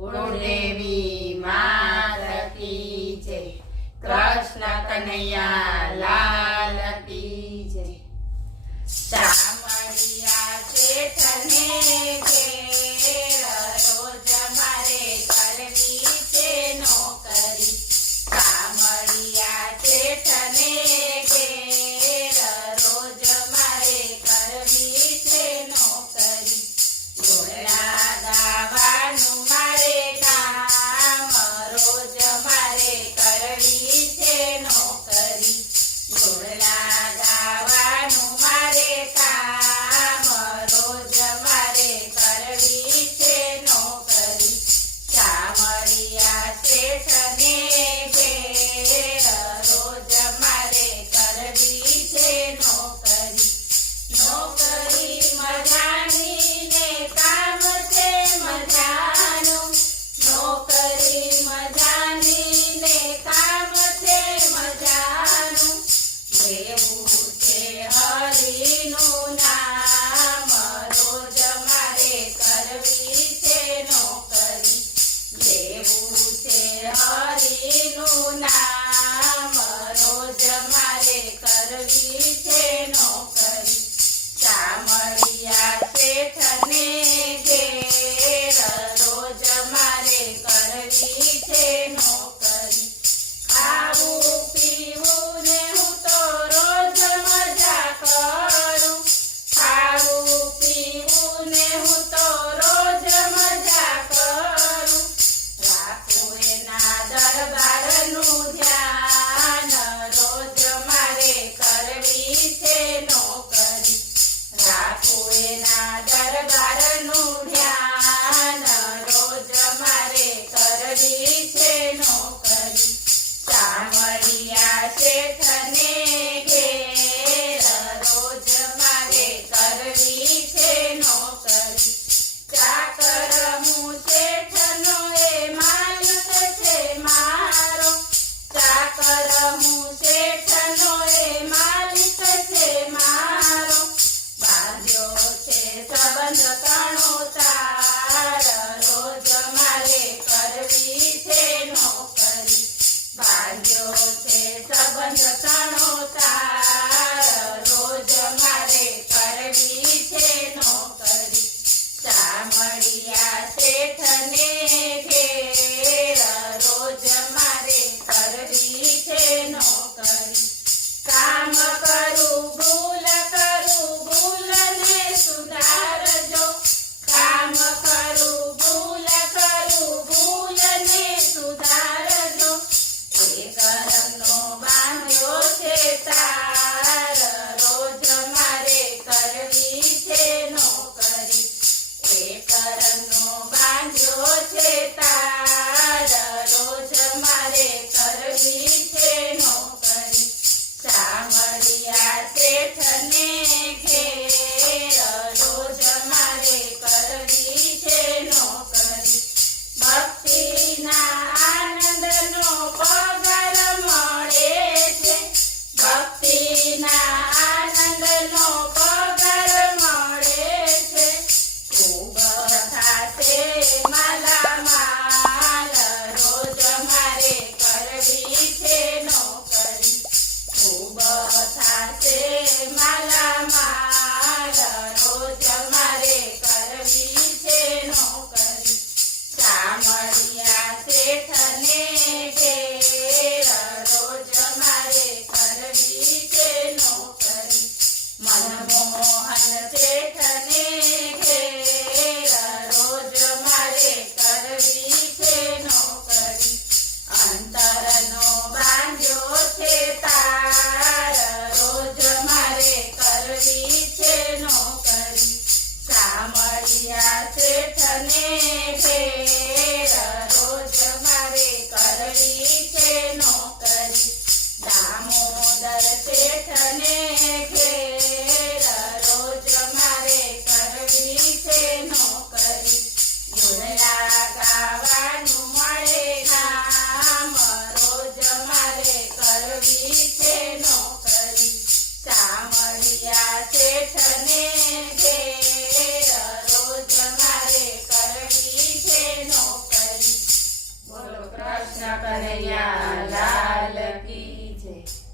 કુળદેવી માત કી જય, કૃષ્ણ કનૈયા લાલ કી જય। ચામડિયા શેઠને ઘેર રોજ મારે કરવી છે નોકરી। ચામડિયા શેઠને ઘેર રોજ મારે કરવી છે નોકરી। ઢોલના ગાવાનું મારે કામ રોજ મારે કરવી છે નોકરી। ઢોલના ગાવાનું મારે કામ રોજ મારે કરવી છે નોકરી। ચામડિયા શેઠને ઘેર રોજ મારે કરવી છે નોકરી। નોકરી મજાની ને કામ છે મજાનું। નોકરી મજાની ને કામ છે મજાનું। લેવું છે હરિનું નામ રોજ મારે કરવી છે નોકરી। લેવું છે હરિનું નામ રોજ મારે કરવી છે નોકરી। ચામડિયા શેઠને ઘેર રોજ મારે કરવી છે નોકરી। ખાવું પીવું ને હું તો રોજ મજા કરું। ખાવું પીવું ને હું તો રોજ મજા કરું। રાખું એના દરબારનું ધ્યાન રોજ મારે કરવી છે નોકરી। રાખું એના દરબારનું ધ્યાન રોજ મારે કરવી છે નોકરી। ચામડિયા શેઠને ઘેર રોજ મારે કરવી છે નોકરી। ચાકર હું શેઠનો એ માલિક છે મારો। ચાકર હું શેઠનો એ માલિક છે મારો। બાંધ્યો છે સંબંધ તણો તાર રોજ મારે કરવી છે નોકરી। બાંધ્યો છે સંબંધ તણો તાર રોજ મારે કરવી છે નોકરી। ચામડિયા શેઠને ઘેર રોજ મારે કરવી છે નોકરી। કામ કરું ભૂલ ને સુધારજો। કામ કરું ભૂલ ને સુધારજો। એ કરમનો બાંધ્યો છે તાર રોજ મારે કરવી છે નોકરી। એ કરમનો બાંધ્યો છે તાર રોજ મારે કરવી છે નોકરી। ચામડિયા શેઠને ઘેર રોજ મારે કરવી છે નોકરી। ભક્તિના આનંદનો પગાર મળે છે। ભક્તિના આનંદનો પગાર મળે છે। ખૂબ થાશે માલામાલ રોજ મારે કરવી છે નોકરી। ખૂબ થાશે માલામાલ રોજ મારે કરવી છે નોકરી। ચામડિયા શેઠને ઘેર રોજ મારે કરવી છે નોકરી। મનમોહન શેઠને ઘેર રોજ મારે કરવી છે નોકરી। અંતરનો બાંધ્યો છે તાર રોજ મારે કરવી છે નોકરી। ચામડિયા શેઠને ઘેર